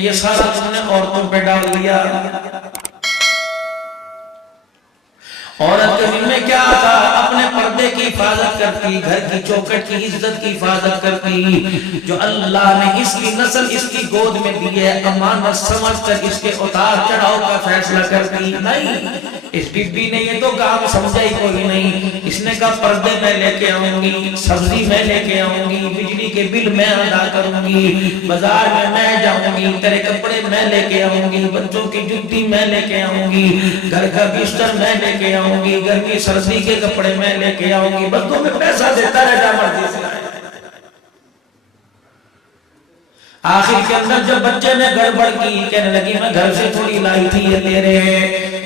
یہ سارا تم نے عورتوں پہ ڈال دیا. عورت کے ذمہ کیا تھا؟ اپنے پردے کی حفاظت کرتی، گھر کی چوکھٹ کی عزت کی حفاظت کرتی. جو اللہ نے اس کی نسل اس کی گود میں دی ہے، امانت سمجھ کر اس کے اتار چڑھاؤ کا فیصلہ کرتی نہیں. اس بی بی نے یہ تو کام سمجھا ہی کوئی نہیں. اس نے کہا پردے میں لے کے آؤں گی، سبزی میں لے کے آؤں گی، بجلی کے بل میں ادا کروں گی، بازار میں جاؤں گی، تیرے کپڑے میں لے کے آؤں گی، بچوں کی جوتی میں لے کے آؤں گی، گھر کا بستر میں لے کے آؤں گی، گرمی سردی کے کپڑے میں لے کے آؤں گی، بس تمہیں پیسہ دیتا رہے جا مرضی سے. آخر کے اندر جب بچے نے گڑبڑ کی، کہنے لگی میں گھر سے تھوڑی لائی تھی یہ تیرے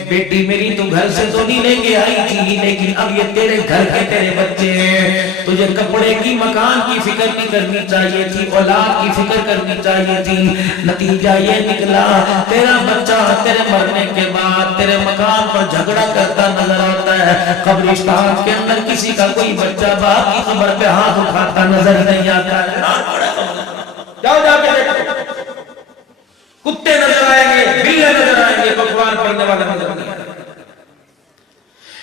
بیٹی میری، تو گھر سے تو نہیں لے کے آئی تھی، لیکن اب یہ تیرے گھر کے تیرے بچے ہیں، تجھے کپڑے کی مکان کی فکر نہیں کرنی چاہیے تھی، اولاد کی فکر کرنی چاہیے تھی. نتیجہ یہ نکلا تیرا بچہ تیرے مرنے کے بعد تیرے مکان پر جھگڑا کرتا نظر آتا ہے، قبرستان کے اندر کسی کا کوئی بچہ باپ کی قبر پہ ہاتھ اٹھاتا نظر نہیں آتا ہے. جاؤ جا کے دیکھو، کتے نظر آئیں گے، بلے نظر آئیں گے، پکوان پڑھنے والا نظر نہیں آئیں گے.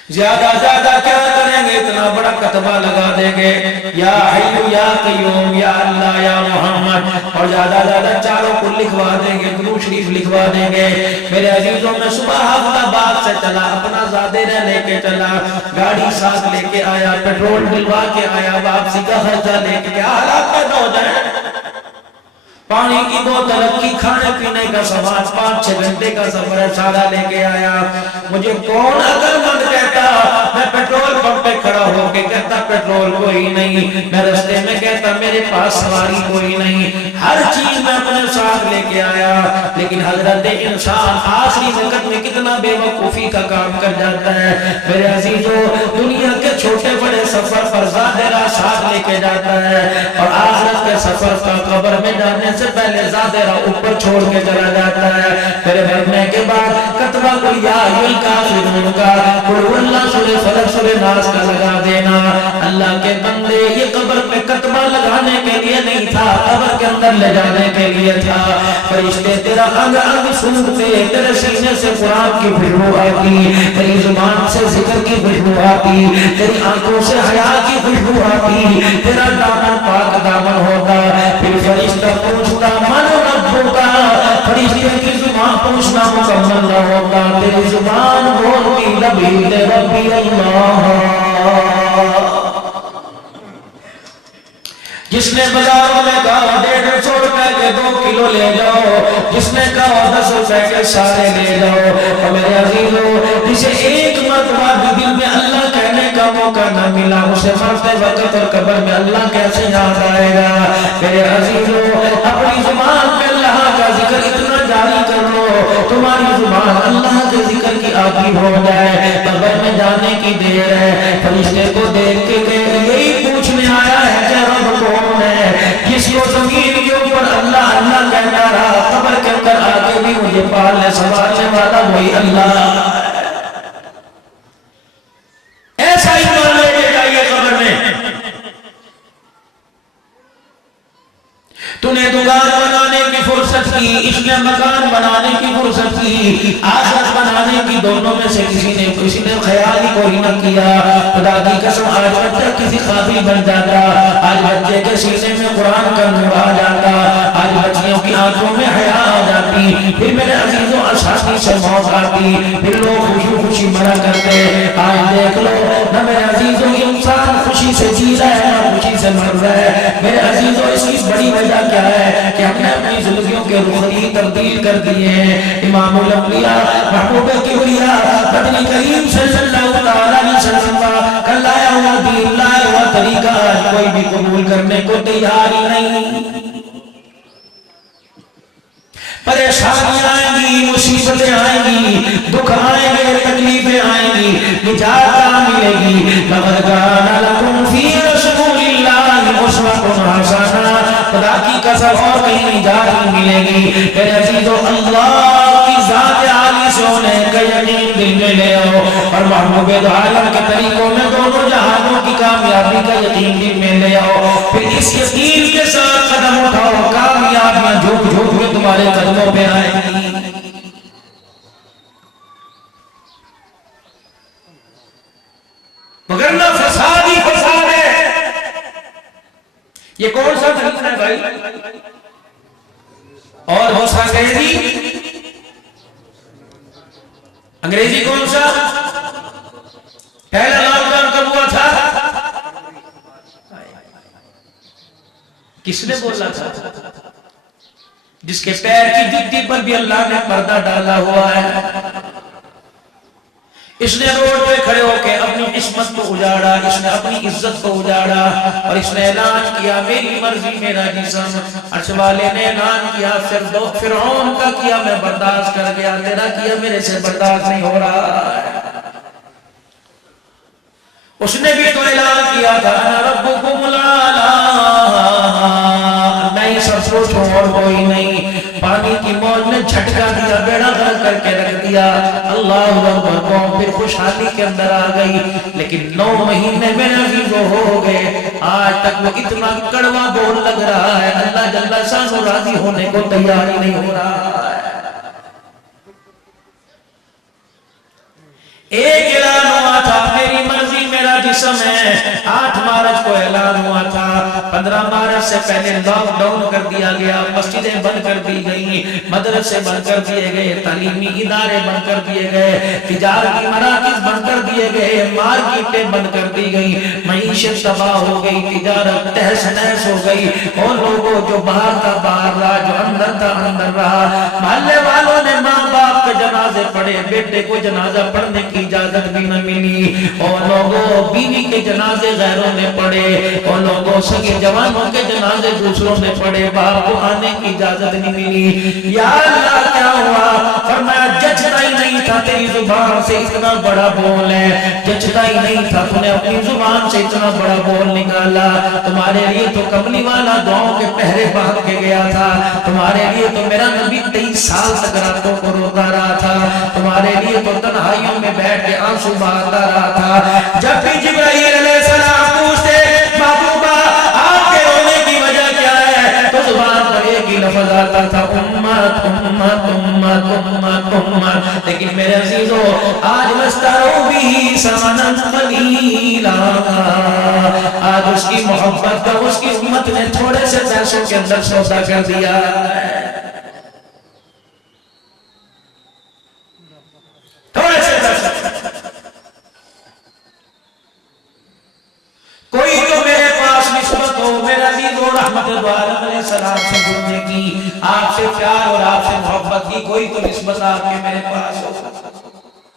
زیادہ کیا کریں گے؟ اتنا بڑا کتبہ لگا دیں گے، یا حی یا قیوم یا اللہ یا محمد، اور زیادہ چاروں کو لکھوا دیں گے، درود شریف لکھوا دیں گے. میرے عزیزوں میں صبح حفظ سے چلا، اپنا زادے نہ لے کے چلا، گاڑی ساتھ لے کے آیا، پیٹرول ڈلوا کے آیا، واپسی کا خرچہ لے کے کیا حالات پیدا ہو جائیں. پانی کی بوتل رکھی، کھانے پینے کا سامان، 5-6 گھنٹے کا سفر ہے، سارا لے کے آیا. مجھے کون اگر مند کہتا، میں پیٹرول پمپ پہ کھڑا ہو کے کہتا پیٹرول کوئی نہیں، میں رستے میں کہتا میرے پاس سواری کوئی نہیں، ہر چیز میں اپنے ساتھ لے کے آیا. لیکن حضرت انسان آخری وقت میں کتنا بے وقوفی کا کام کر جاتا ہے. میرے عزیزو، دنیا کے چھوٹے بڑے سفر پر ظاہرہ ساتھ لے کے جاتا ہے، اور آخرت کے سفر کا قبر میں جانے سے پہلے ظاہرہ اوپر چھوڑ کے چلا جاتا ہے. پھر مرنے کے بعد کتبہ کو یا الکافرون کا، قل اللہ سورہ فلق سورہ ناس کا لگا دینا. اللہ کے بندے، یہ قبر پہ کتبہ لگانے کے لیے نہیں تھا، قبر کے اندر لے جانے کے لیے تھا. فرشتے تیرا انگ انگ سنتے، تیرے سینے سے قرآن کی خوشبو آتی، تیری زبان سے ذکر کی خوشبو آتی، تیری آنکھوں سے حیا کی خوشبو آتی، تیرا دامن پاک دامن ہوتا. پھر فرشتہ پوچھتا من ربکا، فرشتے کی زبان پوچھنا مکمل نہ ہوتا، تیری زبان بولتی لبیب ربی اللہ. جس نے بازاروں میں کہا 150 روپے کے 2 کلو لے جاؤ، جس نے کہا 10 روپے کے سارے لے جاؤ. اور میرے عزیزو، جسے ایک مرتبہ بھی دل میں اللہ کہنے کا موقع نہ ملا، اسے مرتے وقت اور قبر میں اللہ کیسے یاد آئے گا. میرے عزیزو، اپنی زبان پہ اللہ کا ذکر اتنا جاری کر لو، تمہاری زبان اللہ کے ذکر کی عادی ہو جائے. قبر میں جانے کی دیر ہے، فرشتے کو دیکھ کے یہی پوچھنے آیا ہے کہ رب کون ہے، جس کو زمین کے اوپر اللہ اللہ کہتا رہا، قبر کے اندر آگے بھی مجھے پالنے سنبھالنے والا وہی اللہ. ایسا ہی مان لے کے جائیے قبر میں. تو نے دکان بنانے کی فرصت کی، اس نے مکان بنانے کی فرصت کی، آخرت بنانے کی، دونوں میں سے کسی نے خیال ہی کوئی نہ کیا. خدا کی قسم، آج بچہ کسی قابل بن جاتا، آج بچے کے سینے میں قرآن کا نور آ جاتا، آج بچیوں کی آنکھوں میں حیا آ جاتی. پھر میرے عزیزوں آسانی سے موت آتی، پھر لوگ خوشی خوشی مرا کرتے. آج دیکھ لو نہ میرے عزیزوں، انسان خوشی سے جی رہا ہے نہ خوشی سے مر رہا ہے. میرے عزیزوں، اس کی بڑی وجہ کیا ہے کہ ہم نے اپنی زندگیوں کے رخ ہی تبدیل کر دیے ہیں. امام الانبیاء محبوب کبریا بدنی کریم صلی اللہ علیہ وسلم کا لایا ہوا دین، لایا ہوا طریقہ کوئی بھی قبول کرنے کو تیار ہی نہیں. پریشانیاں آئیں گی، مصیبتیں آئیں گی، دکھ آئیں گے، تکلیفیں آئیں گی، نجات ملے گی. لقد کان لکم فی رسول اللہ اسوۃ حسنہ، خدا کی قسم اور کہیں نجات ملے گی. میرے عزیزو، اللہ کی ذات عالی سے ہونے کا یقین دل میں لے آؤ، اور محبوب دو عالم کے طریقوں میں دونوں جہانوں کی کامیابی کا یقین دل میں لے آؤ. پھر اس یقین کے ساتھ قدم قدم اٹھاؤ کامیابیاں جھک جھک کے تمہارے قدموں پہ آئیں گی. مگر نہ فساد ہی فساد ہے. یہ کون سا طریقہ ہے بھائی؟ اور ہو سا انگریزی کون سا؟ پہلا لاک ڈاؤن کب ہوا تھا؟ کس نے بولا تھا؟ جس کے پیر کی جوتی پر بھی اللہ نے پردہ ڈالا ہوا ہے. اس نے روڈ پہ کھڑے ہو کے اپنی عصمت کو اجاڑا، اس نے اپنی عزت کو اجاڑا، اور اس نے اعلان کیا میری مرضی میرا جسم. عرش والے نے اعلان کیا فرعون کا کیا میں برداشت کر گیا، تیرا کیا میرے سے برداشت نہیں ہو رہا ہے. اس نے بھی تو اعلان کیا تھا انا ربکم الاعلی، نہیں سب کچھ اور کوئی نہیں. پانی کی موج نے جھٹکا دیا، بیڑا غرق کر کے رکھ دیا. اللہ اکبر، قوم پھر خوشحالی کے اندر آ گئی. لیکن 9 مہینے میں عزیزو ہو گئے، آج تک وہ اتنا کڑوا بول لگ رہا ہے، اللہ جل شانہ راضی ہونے کو تیار ہی نہیں ہو رہا ہے. ایک اعلان ہوا تھا میری مرضی میرا جسم ہے، 8 مارچ کو اعلان ہوا تھا. 15 مارچ سے پہلے لاک ڈاؤن کر دیا گیا، مسجدیں بند کر دی گئی، مدرسے بند کر دیے گئے، تعلیمی ادارے بند کر دیے گئے، تجارتی مراکز بند کر دیے گئے، مارکیٹیں بند کر دی گئی، معیشت تباہ ہو گئی، تجارت تہس نہس ہو گئی. اور لوگوں جو باہر تھا باہر رہا، جو اندر تھا اندر رہا. محلے والوں نے ماں باپ کے جنازے پڑھے، بیٹے کو جنازہ پڑھنے کی اجازت بھی نہ ملی. اور لوگوں بیوی کے جنازے غیروں نے پڑھے، اور لوگوں سگے جوانوں کے جنازے دوسروں نے پڑھے، باپ کو آنے کی اجازت نہیں ملی. یا اللہ کیا ہوا؟ فرمایا جچتا ہی نہیں تھا تیری زبان سے اتنا بڑا بول ہے، جچتا ہی نہیں تھا تو نے اپنی زبان سے اتنا بڑا بول نکالا. تمہارے لیے تو کملی والا دعاؤں کے پہرے باندھ کے گیا تھا، تمہارے لیے تو میرا نبی 23 سال تک راتوں کو روتا رہا تھا، تمہارے لیے تو تنہائیوں میں بیٹھ کے آنسو بہاتا رہا تھا. جب بھی جبرائیل علیہ السلام پوچھتے محبوبہ آپ کے رونے کی وجہ کیا ہے، تو زبان پر ایک ہی لفظ آتا تھا امت امت امت امت امت. لیکن میرے عزیزو آج مسترو بھی سمنا قلیلا، آج اس کی محبت کا اس کی امت نے تھوڑے سے پیسوں کے اندر سودا کر دیا ہے. کوئی تو میرے پاس نسبت ہو میرا عزیز و رحمت العالم علیہ السلام سے جڑنے کی، آپ سے پیار اور آپ سے محبت کی کوئی تو نسبت آپ کے میرے پاس ہو.